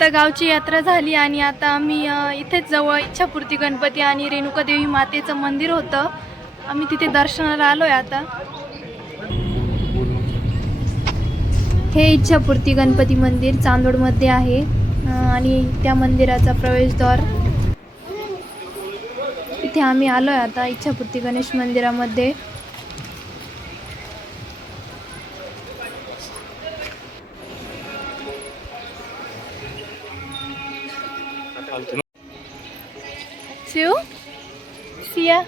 आता गावची यात्रा झाली आणि आता आम्ही इथेच जवळ इच्छापूर्ती गणपती आणि रेणुकादेवी मातेचं मंदिर होतं. आम्ही तिथे दर्शनाला आलो आहे आता. हे इच्छापूर्ती गणपती मंदिर चांदोडमध्ये आहे आणि त्या मंदिराचा प्रवेशद्वार. इथे आम्ही आलो आहे आता इच्छापूर्ती गणेश मंदिरामध्ये. शिव सिया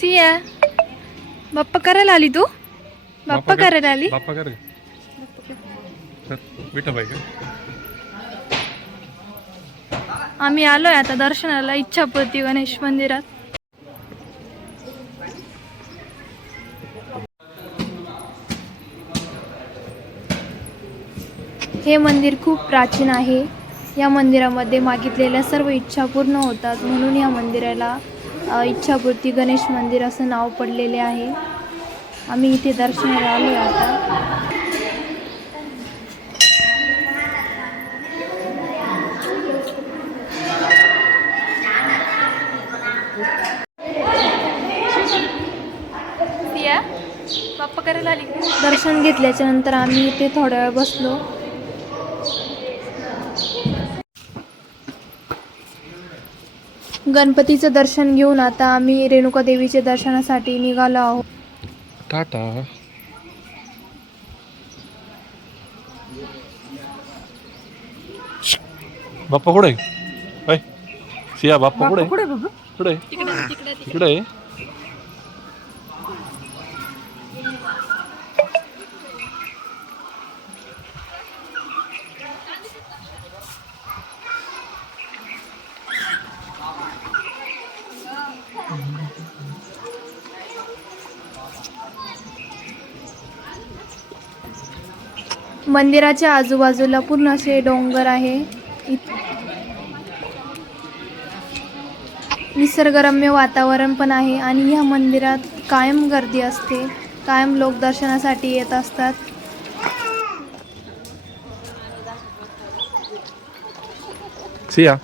सिया बाप्पा करायला आली तू? बाप्पा करायला आली? बाप्पा कर. विठाबाई का? आम्ही आलोय आता दर्शनाला इच्छापूर्ती गणेश मंदिरात. हे मंदिर खूप प्राचीन आहे. या मंदिरामध्ये मागितलेल्या सर्व इच्छा पूर्ण होतात. म्हणून या मंदिराला इच्छापूर्ती गणेश मंदिर असं नाव पडलेले आहे. आम्ही इथे दर्शनाला आलो आता. दर्शन घेतल्याच्या नंतर आम्ही इथे थोड्या वेळ बसलो. गणपतीचं दर्शन घेऊन आता आम्ही रेणुका देवीच्या दर्शनासाठी निघालो आहोत. टाटा. बाप्पा कुठे सिया बाप्पा कुठे आहे? कुठे आहे? तिकडे. मंदिराच्या आजूबाजूला पूर्ण असे डोंगर आहे. निसर्गरम्य वातावरण पण आहे आणि या मंदिरात कायम गर्दी असते. कायम लोक दर्शनासाठी येत असतात. सिया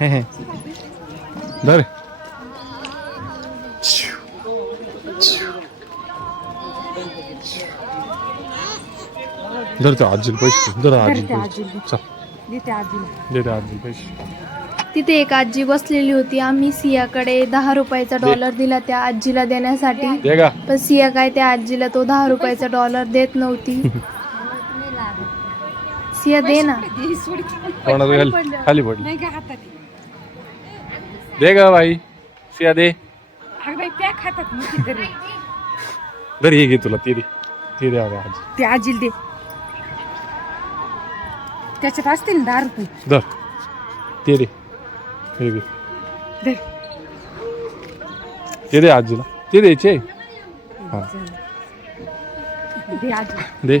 हे हे धर त्या आजीला पैसे. दे. धर आजीला पैसे. चल. दे त्या आजीला. पैसे. तिथे एक आजी बसलेली होती. आम्ही सियाकडे दहा रुपयाचा डॉलर दिला त्या आजीला देण्यासाठी. दे का पण सिया काय त्या आजीला तो दहा रुपयाचा डॉलर देत नव्हती. सिया दे ना. कोणाचं खाली खाली पडली. दे का बाई. सिया दे. धर हे घे तुला ते दे. ते दे आता आजी. ते आजील दे. त्याच्यात असते ना दहा रुपये. धर ते दे हे घे. दे. ते दे आजीला ते द्यायचे हा. दे आजी. दे.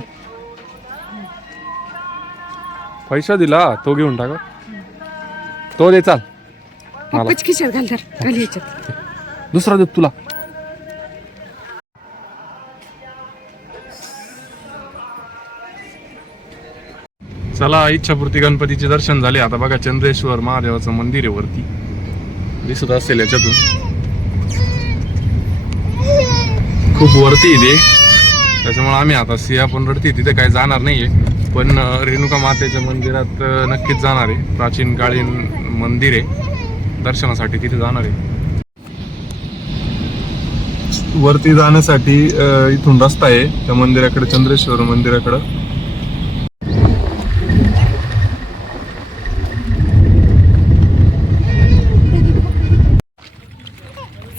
पैसा दिला तो घेऊन टाका. तो दे चाल. मला. पप्पाची खिशात घाल तर. घाल ह्याच्यात दुसरा देत तुला. चला इच्छापूर्ती गणपतीचे दर्शन झाले. आता बघा चंद्रेश्वर महादेवाचं मंदिर आहे वरती. दिसत असेल याच्यातून. खूप वरती आहे ते. त्याच्यामुळे आम्ही आता सिया पण रडती. तिथे काही जाणार नाहीये. पण रेणुका मातेच्या मंदिरात नक्कीच जाणार आहे. प्राचीन कालीन मंदिर आहे. दर्शनासाठी तिथे जाणार आहे. वरती जाण्यासाठी इथून रस्ता आहे. त्या मंदिराकडे चंद्रेश्वर मंदिराकडं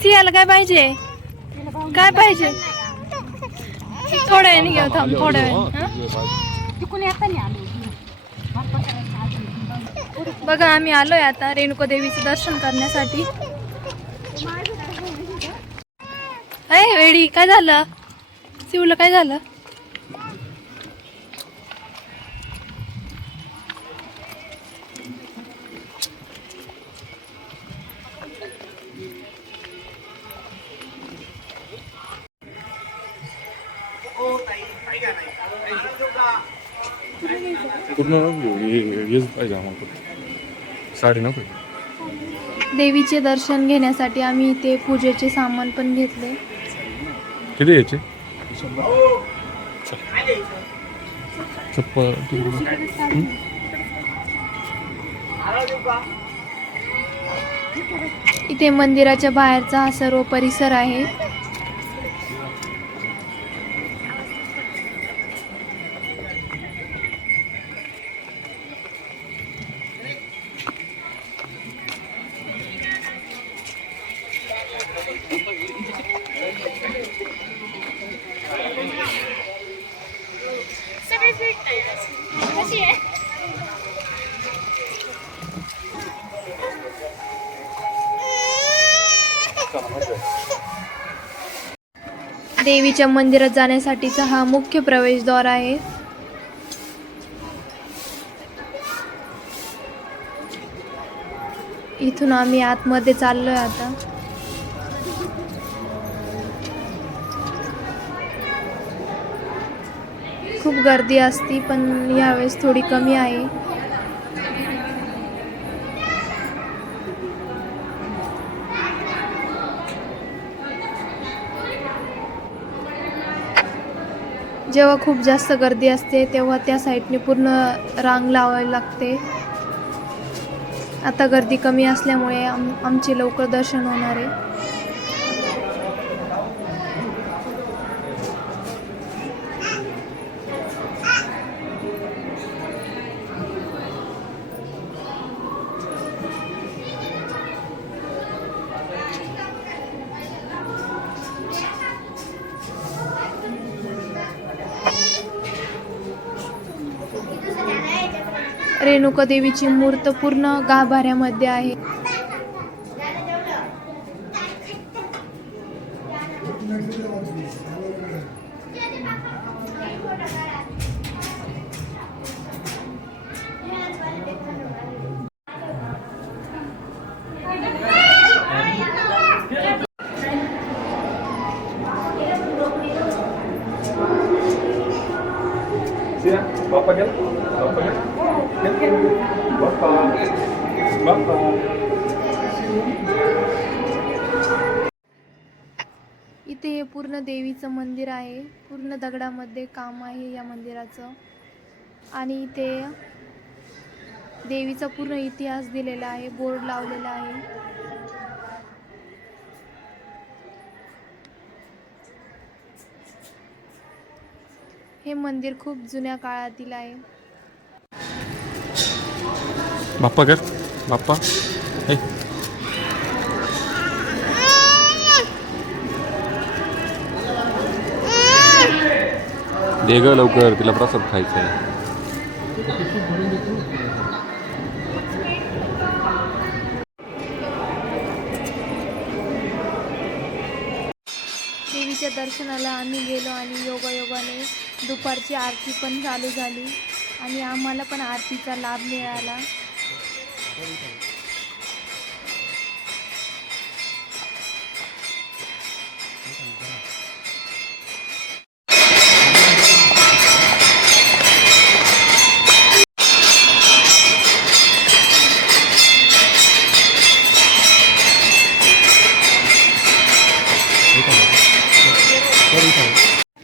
सियाला काय पाहिजे? काय पाहिजे? थोड्या वेळाने घेऊ थांब थोड्या वेळ बघा आम्ही आलोय आता रेणुका देवीचं दर्शन करण्यासाठी. अय वेडी काय झालं? शिवला काय झालं? पूर्ण नको पाहिजे आम्हाला साडी नको देवीचे दर्शन घेण्यासाठी आम्ही इथे पूजेचे सामान पण घेतले. किती याचे चप्पल इथे मंदिराच्या बाहेरचा हा सर्व परिसर आहे. देवीच्या मंदिरात जाण्यासाठीचा हा मुख्य प्रवेशद्वार आहे. इथून आम्ही आतमध्ये चाललोय आता. खूप गर्दी असती पण यावेळेस थोडी कमी आहे. जेव्हा खूप जास्त गर्दी असते तेव्हा त्या साईडने पूर्ण रांग लावावी लागते. आता गर्दी कमी असल्यामुळे आम आमचे लवकर दर्शन होणार आहे. रेणुका देवीची मूर्त पूर्ण गाभाऱ्यामध्ये आहे. बाप्पा गेला बाप्पा गेला बाप्पा बाप्पा इथे हे पूर्ण देवीचं मंदिर आहे. पूर्ण दगडामध्ये काम आहे या मंदिराचं. आणि इथे देवीचा पूर्ण इतिहास दिलेला आहे बोर्ड लावलेला आहे. हे मंदिर खूप जुन्या काळातील आहे. बाप्पा कर बाप्पा. ए दे ग लवकर तिला प्रसाद खायचा आहे. देवीच्या दर्शनाला आम्ही गेलो आणि योगायोगाने दुपारची आरती पण चालू झाली आणि आम्हाला पण आरतीचा लाभ मिळाला.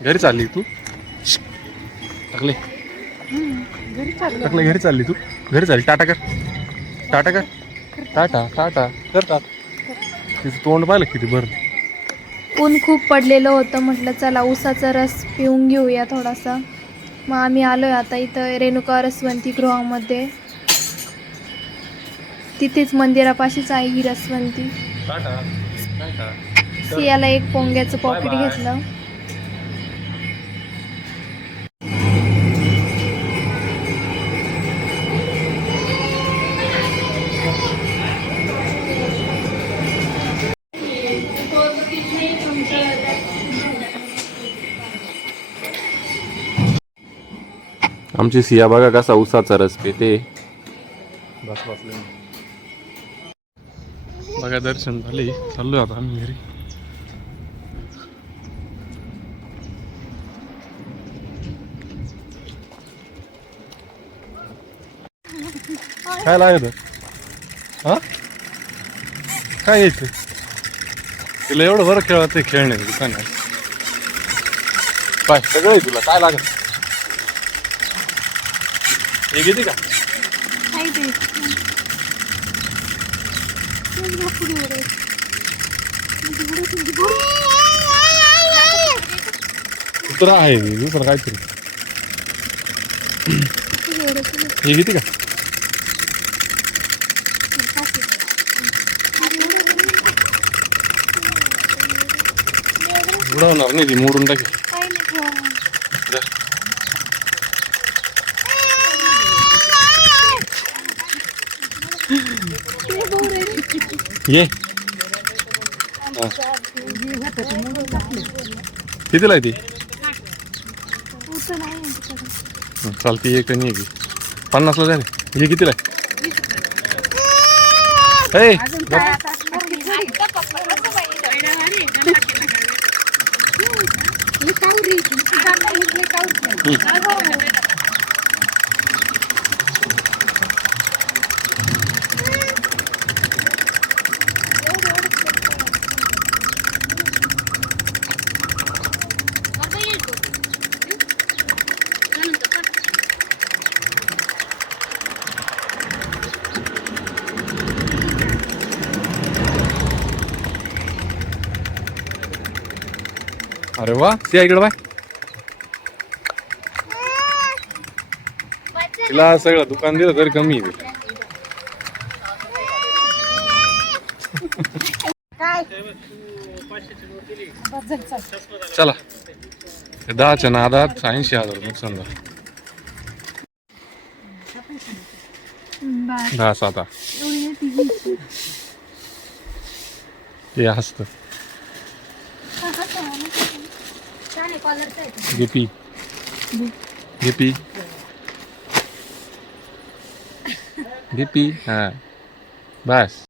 घरी चालली तू? टाकले. टाकले घरी चालली तू? घरी चालली. टाटा कर. टाटा कर. टाटा टाटा. कर टाटा. तिचं तोंड पाहिलं किती बरं? ऊन खूप पडलेलं होतं. म्हटलं चला ऊसाचा रस पिऊन घेऊया थोडासा. मग आम्ही आलो आहे आता इथं रेणुका रसवंती गृहामध्ये. तिथेच मंदिरापाशीच आहे ही रसवंती. टाटा. टाटा सियाला एक पोंग्याचं पॉकेट. घेतलं. आमची सिया बघा कसा उसाचा रस पेते. बस बसले बघा दर्शन झाले. चाललोय आता आम्ही घरी. काय लागत हा? काय घ्यायचं तुला एवढं बरं खेळत ते खेळणे दुकान पाय सगळं आहे तुला. काय लागत हे किती का कुत्रा आहे हे, दुसरं काहीतरी हे किती का उडवणार नाही ती मोडून टाकेल ये. हा. कितीला आहे ती? हं, चालती एक आणि एक. पन्नासला झाले हे कितीला आहे? ए, अरे वा सिया इकडे बाय तिला सगळं दुकान दिलं तरी कमी आहे ते. चला. ते दहाच्या नादात ऐंशी हजार नुकसान झालं. दहा सात ते असत. गिपी गिपी गिपी हा. बस.